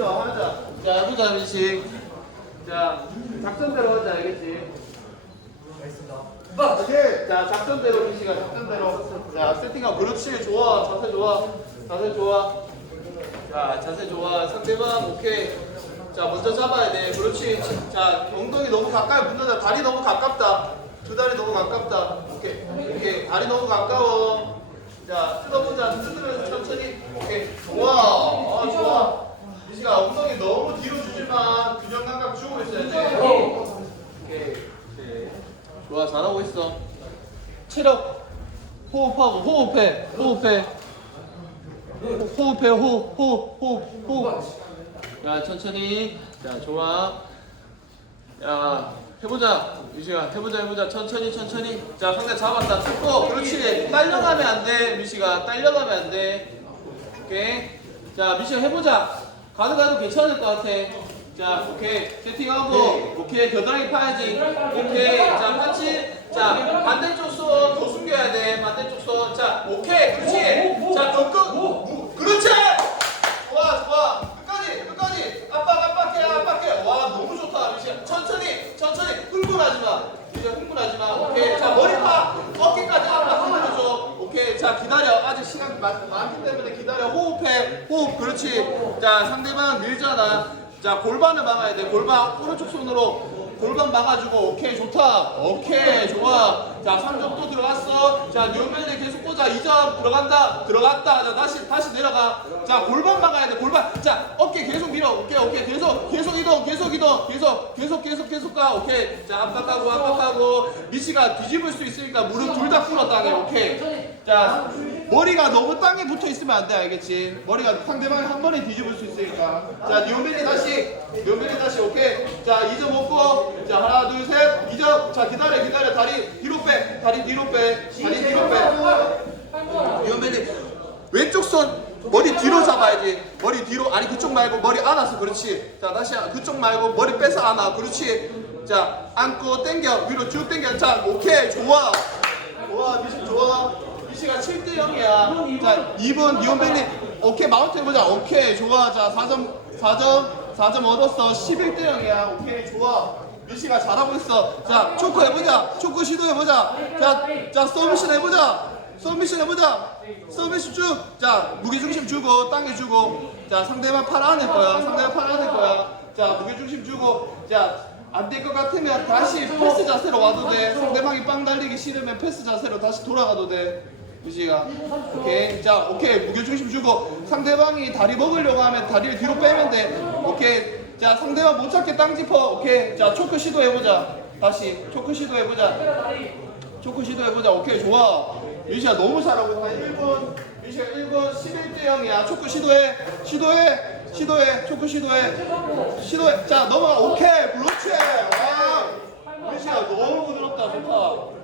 있어. 하자. 자 해보자 민식. 자 작전대로 하자 알겠지? 오케이. 자 작전대로 민식아 작전대로. 자 세팅하고 그렇지 좋아 자세 좋아 자세 좋아. 자 자세 좋아 상대방 오케이. 자 먼저 잡아야 돼. 그렇지 자 엉덩이 너무 가까이 붙는다. 다리 너무 가깝다. 두 다리 너무 가깝다. 오케이. 오케이. 다리 너무 가까워. 자 뜯어보자. 뜯으면서 천천히. 오케이. 좋아 아 좋아 미시가 엉덩이 너무 뒤로 주지만 균형 감각 주고 있어야 돼 오케이 오케이 좋아 잘하고 있어. 체력. 호흡하고 호흡해 호흡해. 호흡해 호흡 호흡 호흡 호흡 야 천천히. 자 좋아. 야 해보자. 미시가 해보자 해보자. 천천히 천천히. 자 상대 잡았다. 잡고. 그렇지. 딸려가면 안돼 미시가. 딸려가면 안돼. 오케이. 자 미시가 해보자. 가도 가도 괜찮을 것 같아 자 오케이. 세팅하고 오케이. 겨드랑이 파야지. 오케이. 자 파치 자 반대쪽 손 더 숨겨야 돼. 반대쪽 손 자 오케이. 그렇지. 자 끈끈 그렇지. 좋아 좋아. 끝까지 끝까지. 압박 압박해 압박해. 와 너무 좋다 미시야 천천히 천천히. 흥분하지 마. 미시야 흥분하지 마. 오케이. 자 머리 파. 어깨까지 압박 힘줘줘. 오케이. 자 기다려. 아직 시간 많, 많기 때문에 기다려. 호흡해. 호흡 그렇지. 자 상대방 밀잖아 자 골반을 막아야 돼. 골반 오른쪽 손으로 골반 막아주고 오케이 좋다. 오케이 좋아 자 3점 또 들어갔어. 자 뉴멜리 계속 꽂아. 2점 들어간다 들어갔다. 자 다시 다시 내려가. 자 골반 막아야 돼 골반. 자 어깨 계속 밀어. 오케이 오케이. 계속 계속 이동 계속 이동. 계속 계속 계속 계속 가. 오케이. 자 압박하고 압박하고. 미시가 뒤집을 수 있으니까 무릎 둘 다 풀어 땅에 오케이. 자 머리가 너무 땅에 붙어 있으면 안 돼 알겠지? 머리가 상대방이 한 번에 뒤집을 수 있으니까. 자 뉴멜리 다시 뉴멜리 다시 오케이. 자 2점 먹고. 자 하나 둘셋 2점 자 기다려 기다려. 다리 뒤로 빼. 다리 뒤로 빼. 다리 뒤로 빼. 뉴멜리 왼쪽 손 머리 뒤로 잡아야지. 머리 뒤로 아니 그쪽 말고 머리 안아서 그렇지. 자 다시 그쪽 말고 머리 빼서 안아. 그렇지. 자 안고 당겨. 위로 쭉 당겨. 자 오케이. 좋아. 좋아. 미식 좋아. 미식아 7대 0이야. 자 2번 니온벨리 오케이. 마운트 해보자. 오케이. 좋아. 자 4점 4점 4점 얻었어. 11대 0이야. 오케이. 좋아 미식아 잘하고 있어 자 초크 해보자 초크 시도해보자 자 자 서브션 해보자 서미션 해보자. 서미션 쭉. 자, 무게중심 주고, 땅에 주고. 자, 상대방 팔 안에 거야. 상대방 팔 안에 거야. 자, 무게중심 주고. 자, 안 될 것 같으면 다시 패스 자세로 와도 돼. 상대방이 빵 달리기 싫으면 패스 자세로 다시 돌아가도 돼. 무시가. 오케이. 자, 오케이. 무게중심 주고. 상대방이 다리 먹으려고 하면 다리를 뒤로 빼면 돼. 오케이. 자, 상대방 못 찾게 땅 짚어. 오케이. 자, 초크 시도해보자. 다시. 초크 시도해보자. 초크 시도해보자. 오케이, 좋아. 미시야 너무 잘하고 있다. 1분. 미시야 1분 11대 0이야. 초크 시도해. 시도해. 시도해. 초크 시도해. 시도해. 자, 넘어가. 오케이. 그렇지. 와. 미시야 너무 부드럽다. 좋다.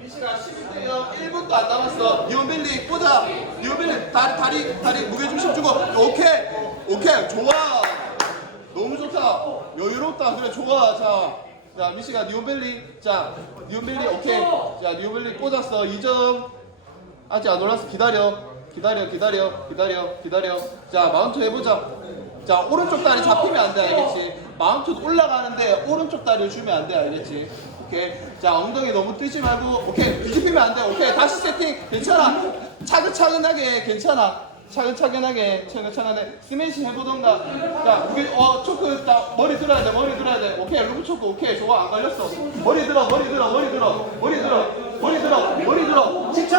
미시가 11대 0. 1분도 안 남았어. 니온벨리 꽂아. 니온벨리 다리, 다리, 다리 무게 중심 주고. 오케이. 오케이. 좋아. 너무 좋다. 여유롭다. 그래, 좋아. 자. 자, 미시가 니온벨리. 자, 니온벨리, 오케이. 자, 니온벨리 꽂았어. 2점. 아직 안 올랐어. 기다려. 기다려, 기다려, 기다려, 기다려. 자, 마운트 해보자. 자, 오른쪽 다리 잡히면 안 돼, 알겠지? 마운트 올라가는데 오른쪽 다리를 주면 안 돼, 알겠지? 오케이. 자, 엉덩이 너무 뜨지 말고, 오케이. 뒤집히면 안 돼, 오케이. 다시 세팅. 괜찮아. 차근차근하게, 괜찮아. 차근차근하게, 차근차근하게. 스매시 해보던가. 자, 우리, 어, 초크, 딱 머리 들어야 돼, 머리 들어야 돼. 오케이. 루브 초크, 오케이. 좋아, 안 걸렸어. 머리 들어, 머리 들어, 머리 들어, 머리 들어, 머리 들어, 머리 들어. 10초!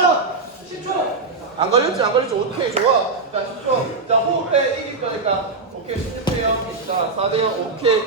10초! 안 걸렸지, 안 걸렸지. 오케이, 좋아. 자, 10초. 자, 호흡해. 이길 거니까. 오케이, 16대0. 자, 4대0. 오케이.